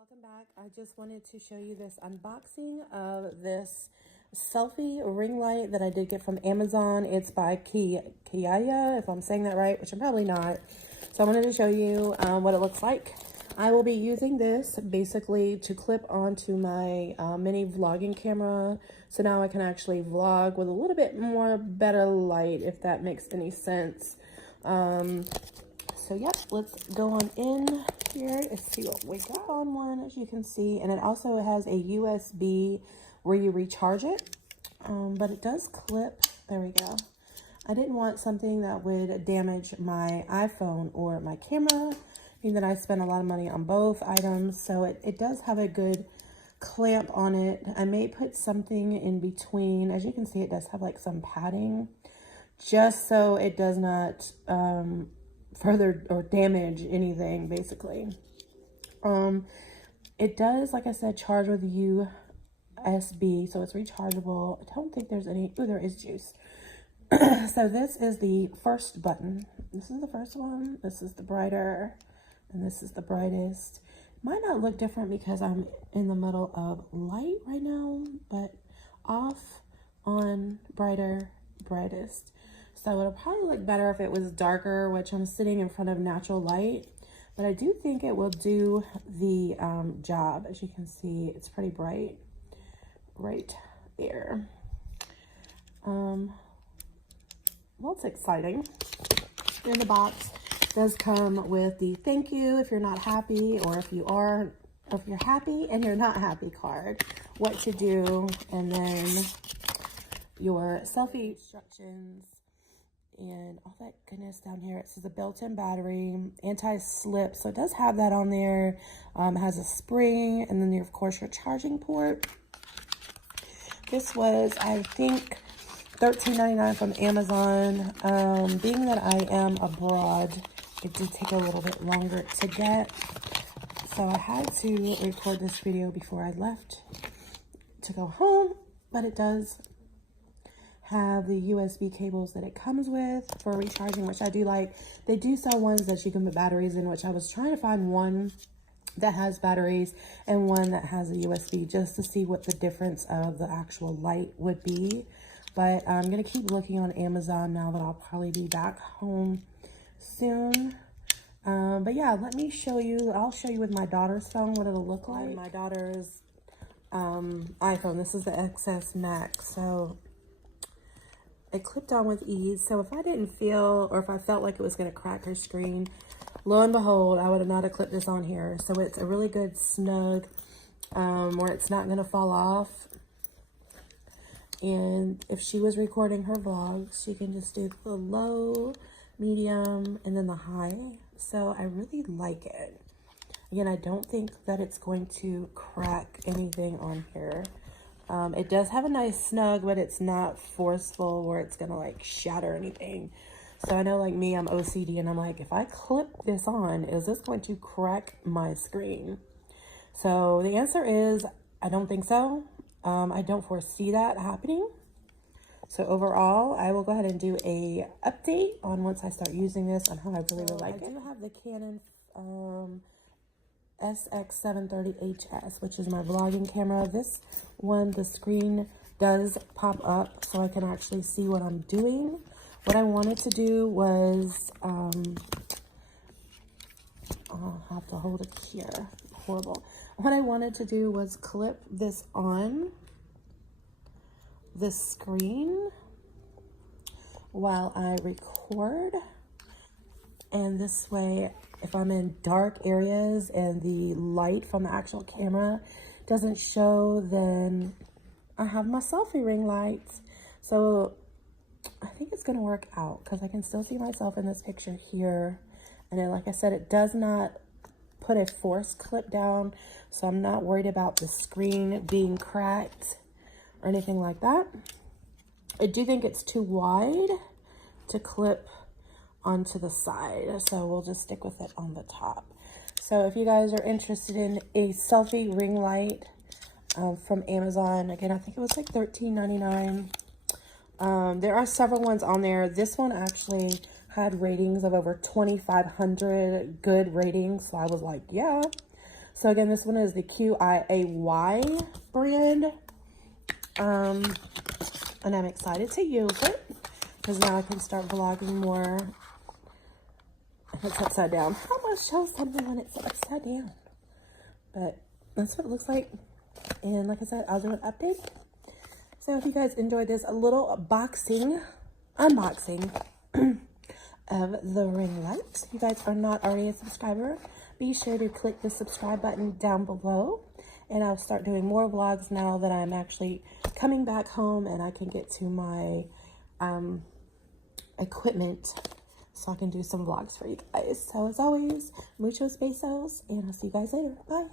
welcome back. I just wanted to show you this unboxing of this selfie ring light that I did get from Amazon. It's by Kiaya, if I'm saying that right, which I'm probably not. So I wanted to show you what it looks like. I will be using this basically to clip onto my mini vlogging camera. So now I can actually vlog with a little bit more better light, if that makes any sense. So yeah, let's go on in here and see what we got on one, as you can see. And it also has a USB where you recharge it, but it does clip. There we go. I didn't want something that would damage my iPhone or my camera, being that I spent a lot of money on both items. So it does have a good clamp on it. I may put something in between. As you can see, it does have like some padding, just so it does not further or damage anything, basically. It does, like I said, charge with USB, so it's rechargeable. I don't think there's any. Oh, there is juice. So this is the first button. This is the first one. This is the brighter, and this is the brightest. Might not look different because I'm in the middle of light right now, but off, on, brighter, brightest. So it'll probably look better if it was darker, which I'm sitting in front of natural light. But I do think it will do the job. As you can see, it's pretty bright right there. Well, it's exciting. In the box, it does come with the thank you if you're not happy, or if you are, if you're happy and you're not happy card, what to do, and then your selfie instructions and all that goodness down here. It says a built-in battery, anti-slip, so it does have that on there. It has a spring, and then of course your charging port. This was, I think, $13.99 from Amazon. Being that I am abroad, it did take a little bit longer to get, so I had to record this video before I left to go home. But it does have the USB cables that it comes with for recharging, which I do like. They do sell ones that you can put batteries in, which I was trying to find one that has batteries and one that has a USB, just to see what the difference of the actual light would be. But I'm gonna keep looking on Amazon now that I'll probably be back home soon. But yeah, let me show you. I'll show you with my daughter's phone what it'll look like. My daughter's iPhone. This is the XS Max. So it clipped on with ease. So if I didn't feel, or if I felt like it was going to crack her screen, lo and behold, I would have not have clipped this on here. So it's a really good snug, where it's not going to fall off. And if she was recording her vlogs, she can just do the low, medium, and then the high. So I really like it. Again, I don't think that it's going to crack anything on here. It does have a nice snug, but it's not forceful where it's gonna like shatter anything. So I know, like me, I'm OCD, and I'm like, if I clip this on, is this going to crack my screen? So the answer is, I don't think so. I don't foresee that happening. So overall, I will go ahead and do a update on once I start using this on how I really like it. I do have the Canon SX730HS, which is my vlogging camera. This one, the screen does pop up so I can actually see what I'm doing. What I wanted to do was, I'll have to hold it here. Horrible. What I wanted to do was clip this on the screen while I record. And this way, if I'm in dark areas and the light from the actual camera doesn't show, then I have my selfie ring lights. So I think it's gonna work out because I can still see myself in this picture here. And then, like I said, it does not put a force clip down, so I'm not worried about the screen being cracked or anything like that. I do think it's too wide to clip onto the side, so we'll just stick with it on the top. So if you guys are interested in a selfie ring light from Amazon, again, I think it was like $13.99. There are several ones on there. This one actually had ratings of over 2,500 good ratings, so I was like, yeah. So again, this one is the QIAY brand. And I'm excited to use it because now I can start vlogging more. It's upside down. How am I show something when it's upside down? But that's what it looks like. And like I said, I'll do an update. So if you guys enjoyed this little unboxing of the ring light. If you guys are not already a subscriber, be sure to click the subscribe button down below. And I'll start doing more vlogs now that I'm actually coming back home and I can get to my equipment so I can do some vlogs for you guys. So as always, muchos besos, and I'll see you guys later. Bye.